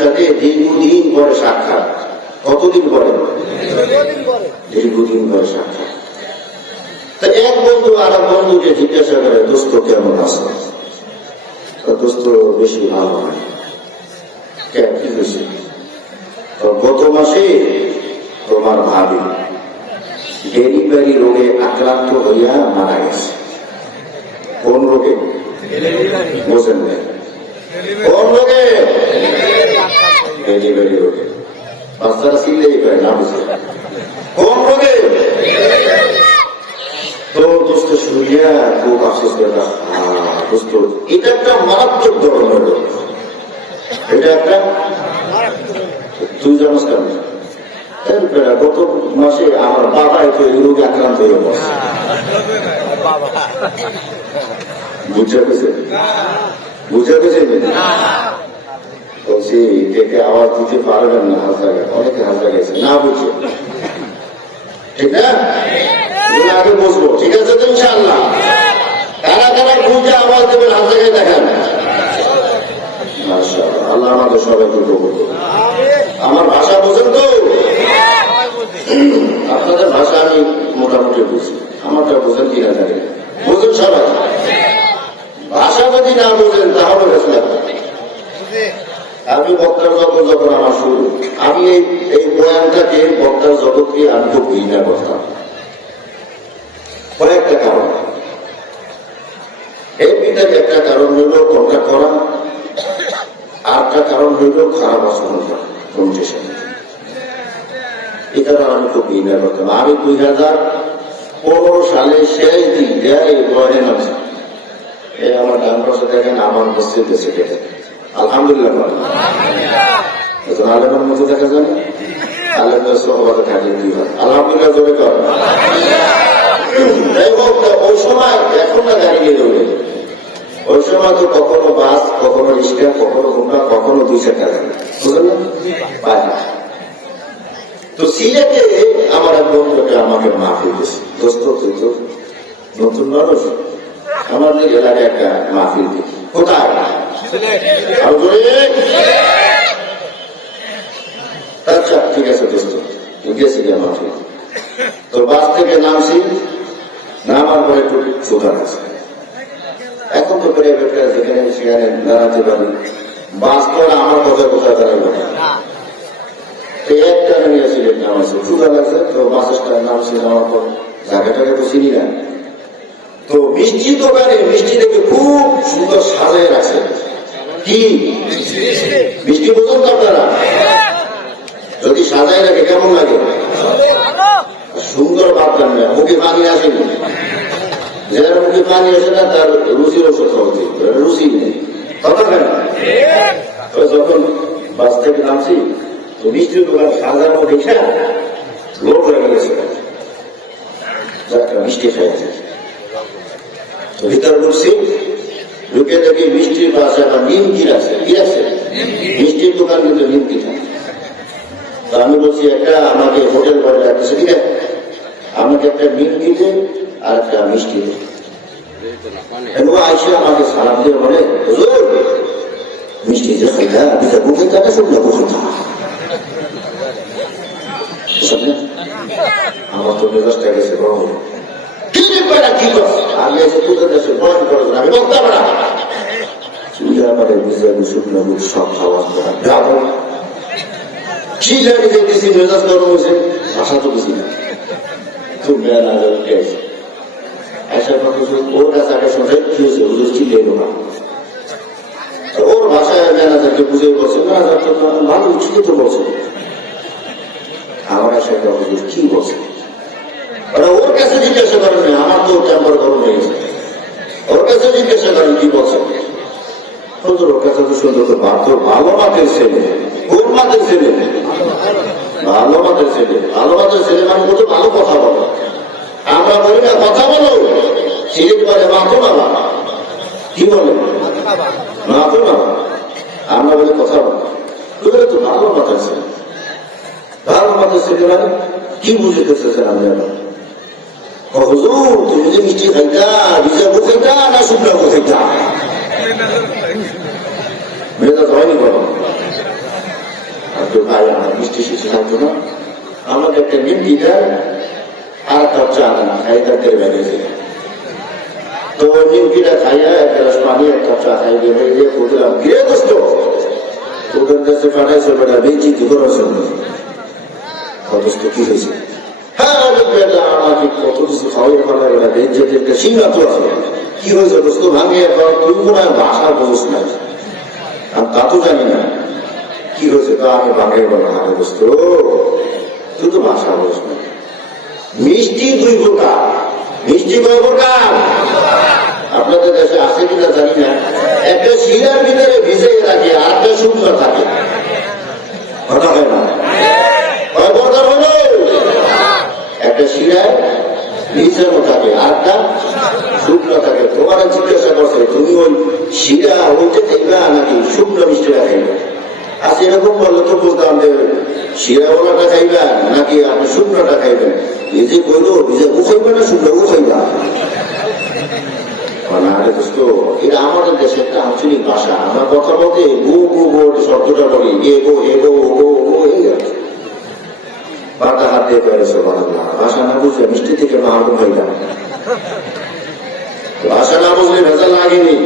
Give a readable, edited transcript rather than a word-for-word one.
সাথে দীর্ঘদিন পরে সাক্ষাৎ। কতদিন পরে? দীর্ঘদিন পরে সাক্ষাৎ। তা এক বন্ধু আর এক বন্ধুকে জিজ্ঞাসা করে, দোস্ত কেমন আছে? দোস্ত বেশি ভালো হয়। কেন, কি হয়েছে? গত মাসে তোমার ভাবি ডেলিভারি রোগে আক্রান্ত হইয়া মারা গেছে। কোন রোগে? বোঝেন না? কোন রোগে? ডেলিভারি রোগে। বাচ্চারা চিনলেই করে না, বুঝে কোন রোগে? তো দোস্ত শুনিয়া খুব আফসোস করে, দোস্ত এটা একটা মারাত্মক ধরনের রোগ। এটা একটা, তুই জানিস কেন? গত মাসে আমার বাবা একটু এই রোগে আক্রান্ত হয়ে বসে। বুঝে গেছে? বুঝে গেছে? বলছি একে আওয়াজ দিতে পারবেন না, হাসা গেছে, অনেকে হাসা গেছে না, বুঝছে? ঠিক না? আগে বসবো, ঠিক আছে তো ইনশাআল্লাহ? কারা কারা বুঝে আওয়াজ দেবেন, হাসা গিয়ে দেখেন। আল্লাহ আমাদের সবাইকে কবুল করুন। আমার ভাষা বোঝেন তো? আপনাদের ভাষা আমি মোটামুটি বুঝি, আমারটা বোঝেন কিনা জানি না। বোঝেন সবাই? ভাষা যদি না বোঝেন তাহলে গেছিলাম। আমি বক্তার জগৎ যখন আমার শুরু, আমি এই বয়ানটাকে বক্তার জগৎকে আমি খুব ঘৃণা করতাম। কয়েকটা কারণ। এই পিতার একটা কারণ হইল কন্ট্যাক্ট করা, আর একটা কারণ হইল খারাপ আচরণ করা কমিটির সাথে। এই কারণে আমি খুব ঘৃণা করতাম। আমি 2015 সালে শেষ দিন বয়ানে নামছি। আমার ডান পাশে দেখেন আমার মসজিদ দেশে দেখেন, আলহামদুলিল্লাহ। আলেমের মতো দেখা যায় না? আলেমের সহবাদে থাকে কি হয়? আলহামদুলিল্লাহ জোরে কর। যাই হোক, ওই সময় এখন না গাড়ি নিয়ে দৌড়ে, ওই সময় তো কখনো বাস, কখনো রিক্সা, কখনো ঘুমটা, কখনো 2 চাকা গাড়ি, বুঝলেন না? পায় না। তো সিলেটে আমার এক বন্ধুকে আমাকে মাহফিল দিয়েছে, দোস্ত তুই তো নতুন মানুষ, আমার এলাকায় একটা মাহফিল দিই। কোথায়? আচ্ছা ঠিক আছে দোস্ত, গেছি গিয়ে মাহফিল। তো বাস থেকে নামছি, নামার পরে একটু সুগার আছে। এখন তো প্রাইভেটরা যেখানে সেখানে দাঁড়াতে পারি, বাস তো আমার কোথায় কোথায় দাঁড়াবো না। একটা নিয়ে সিলেট নামাইছে, সুগার আছে। তো বাসের নামছি, নামার পর জায়গাটাকে তো চিনি না। তো মিষ্টি দোকানে মিষ্টি দেখে খুব সুন্দর সাজায় রাখছে। কি মিষ্টি বোঝেন তো আপনারা? যদি সাজায় রাখে কেমন লাগে? সুন্দর ভাবলাম না, মুখে পানি আসেনি। যার মুখে পানি আসে না তার রুচির ওষুধ হচ্ছে, রুচি নেই, কথা কেন? যখন বাস থেকে নামছি, তো মিষ্টির দোকান সাজানো দেখে লোক হয়ে গেছে, মিষ্টি খাইছে। ভিতরে ঢুকছি, ঢুকে দেখি মিষ্টির পাশে একটা নিমকি আছে। কি আছে? মিষ্টির দোকান কিন্তু নিমকি থাকে। তো আমি বলছি একটা আমাকে হোটেল করে রাখতেছে, ঠিক আছে আমাকে একটা নিমকি দেন আর একটা মিষ্টি দেন। আইসে আমাকে সালাম দিয়ে বলে, মিষ্টি যে খাইলা বিজা বুকে কাটা শুনলা বুকে আমার তো মেজাজটা গেছে গরম। কি করছে? আমি এসে তোদের দেশে বয়ন করে আমি বলতে পারা তুই আমার বুঝাবি শুকনো বুঝ সব খাওয়া করা কি জানি যে কিছু মেজাজ গরম হয়েছে, ভাষা তো বুঝি না। খুব মেয়াদ গেছে আসার পর ওর কাছে আগে শুনছে কি হয়েছে, বুঝে চিনলে না। ওর ভাষায় ম্যানেজারকে বুঝে বলছে, ম্যানেজার তো ভালো উচিত বলছে। আমার সাথে কি বলছে? ওর কাছে জিজ্ঞাসা করেন না, আমার তো টেম্পার গরম হয়ে গেছে। ওর কাছে জিজ্ঞাসা করেন কি বলছে। ওর কাছে তো সুন্দর ভালো মাতের ছেলে, কোন মাতের ছেলে? ভালো মাতের ছেলে। ভালো মাতের ছেলে মানে কত ভালো কথা বলো। আমরা বলি না কথা বলো, সিলেট বলে মাথো বাবা। কি বলে? মাথো বাবা। আমরা বলি কথা বলো, তো ভালো মাতের ছেলে। ভালো মাতের ছেলে মানে কি বুঝেতেছেন আপনি? হুজুর তুমি যে মিষ্টি খাইতা, ভিজা খাইতা না শুকনো খাইতা? মেজাজ হয়নি বলো। মিষ্টি শিশু থাকতো না, আমাকে একটা নিমকি দেয় আর কাপ চা দেন, খাই থাকতে বেরিয়েছে। তো নিমকিটা খাইয়া এক গ্লাস পানি এক কাপ চা খাই বের হয়ে গিয়ে বললাম, গিয়ে দোস্ত তোদের কাছে পাঠাইছো বেটা বেঞ্চি কি করেছ? দোস্ত কি হয়েছে? হ্যাঁ বেটা আমাকে কত কিছু খাওয়াই পারলে বেটা বেঞ্চের একটা সিংহা তো আছে। কি হয়েছে দোস্ত? ভাঙে তুই মনে হয় ভাষা বোঝস না, আমি তা তো জানি না। কি হয়েছে তা আমি ভাঙে বলো না দোস্ত, তুই তো ভাষা বোঝস না। মিষ্টি দুই প্রকার, মিষ্টি কয় প্রকার আপনাদের দেশে আছে কিনা জানি না। একটা শিরার ভিতরে ভিজে রাখে আর একটা শুকনো থাকে, কথা হয় না? কয় প্রকার হলো? একটা শিরায় ভিজানো থাকে আর একটা শুকনো থাকে। তোমার জিজ্ঞাসা করছে তুমি ওই শিরা ওইটা খাইবা নাকি শুকনো মিষ্টিটা খাইবা? আচ্ছা এরকম বললে তো বলতাম যে শিরাওয়ালাটা খাইবা নাকি আপনি শুকনোটা খাইবেন। এই যে বললো ভিজে ও খাইবা না শুকনো ও খাইবা? আরে দোস্ত, এটা আমাদের দেশে একটা আঞ্চলিক ভাষা। আমরা কথা বলতে গো গো গো শব্দটা বলি, এ গো এ গো ও গো ও গো এই যাচ্ছে। পাটা হাত দিয়ে পেরেছে ভাষা না বুঝলে মিষ্টি থেকে মাহরুম হইলাম। ভাষা না বুঝলে ভেজাল লাগেনি।